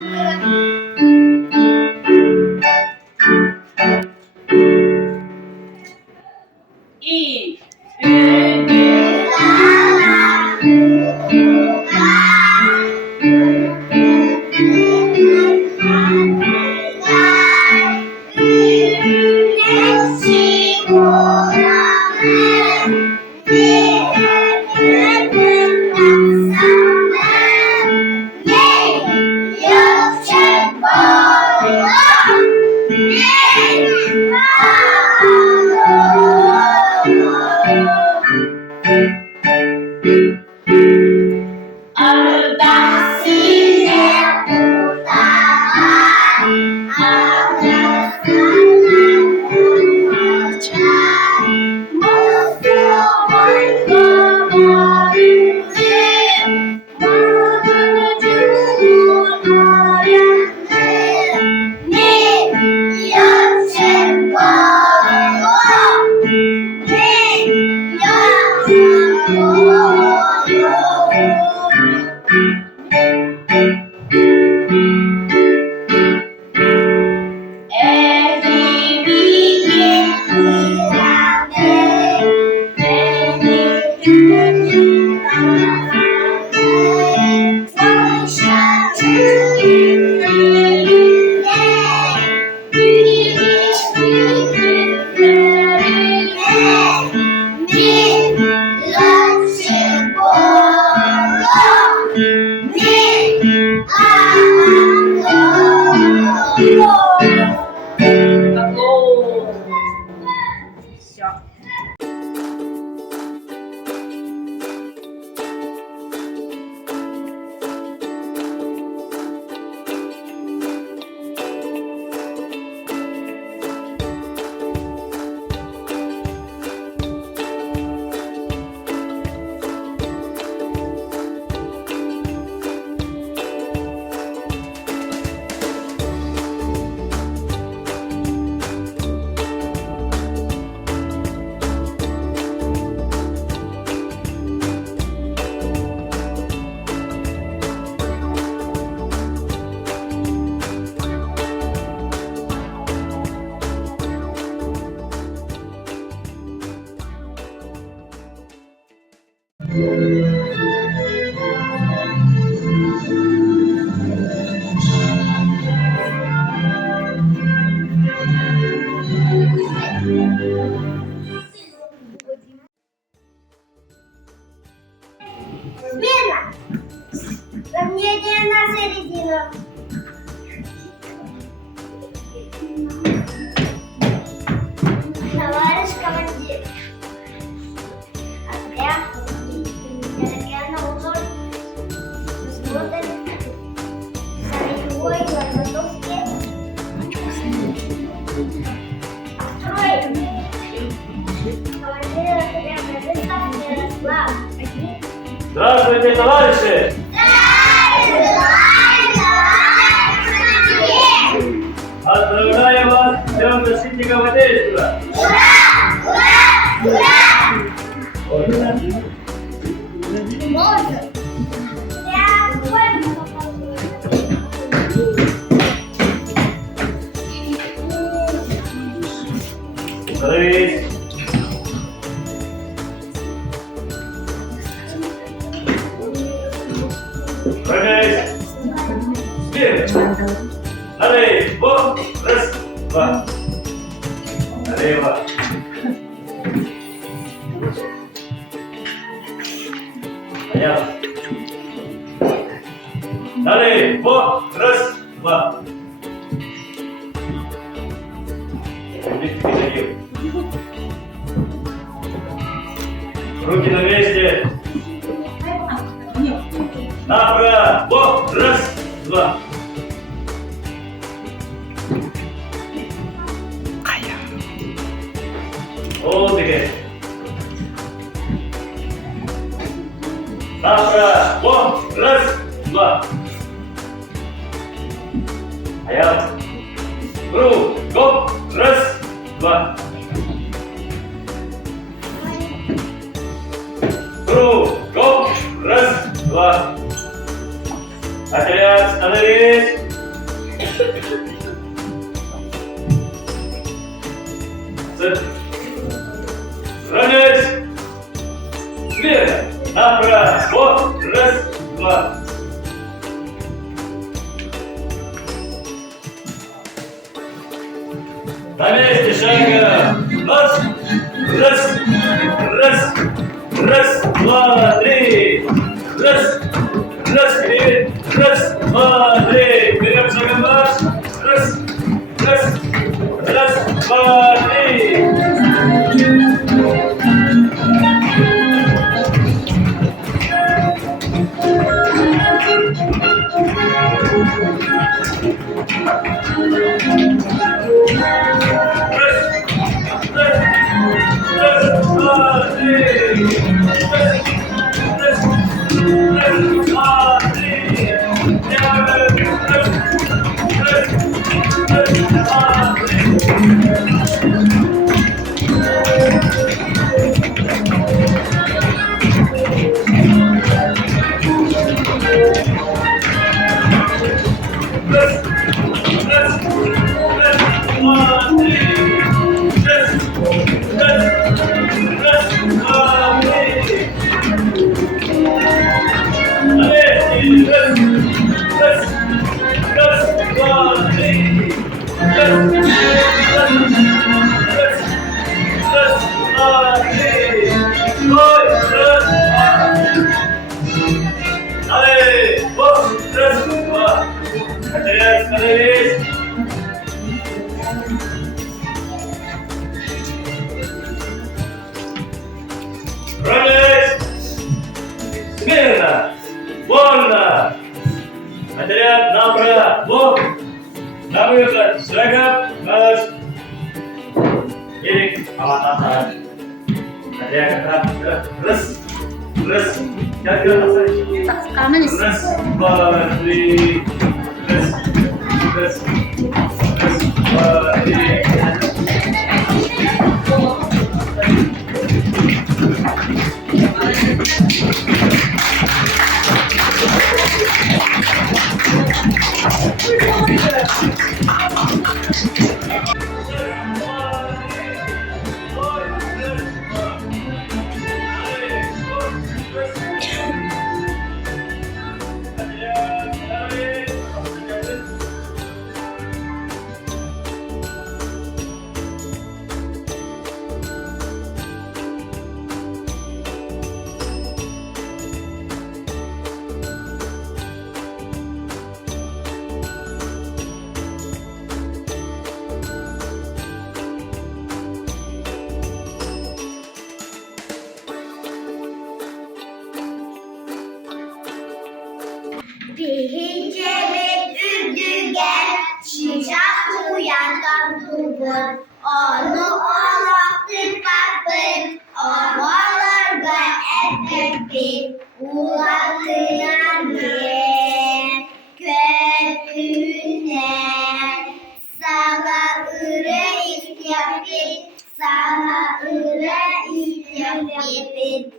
І Смена! Равнение на середину. Товарищ командир. Отряд. Региональный узор. Смотр. Строевой, подготовки. Строевой. Командир отряда Защитников Отечества. Здравствуйте, товарищи! Поздравляю вас с Днем Защитников Отечества! Становись! Прыгай! Вперед! Налево! Раз, два! Налево! Понятно? Налево! Раз, два! Руки на месте! Направо! Раз, два! Отдыхай! Направо! Раз, два! Понятно? Кругом! Раз, два! Кругом! Раз, два! Отряд, становись! Равняйсь. Смирно. Направо. Раз, два. На месте шага. Раз, раз, раз, раз, два, три. Раз, раз, вперед. Раз, два, три. Берем шагом марш. Раз, раз, раз, два, три. Смирно! Вольно! Отряд направо! На выход! Шагом марш! Берег! Аватар! Отряд направо! Раз! Раз! Как это Так, в кармане. Раз, два, три! Раз! Раз! Раз, два, три! Birinci bir ürdügen, çiçek uyandan durgun. Onu olaktır kapın, ovalarda ekmek bir ulandıran bir kötüne. Sana ıre ihtiyacı, sana ıre ihtiyacı.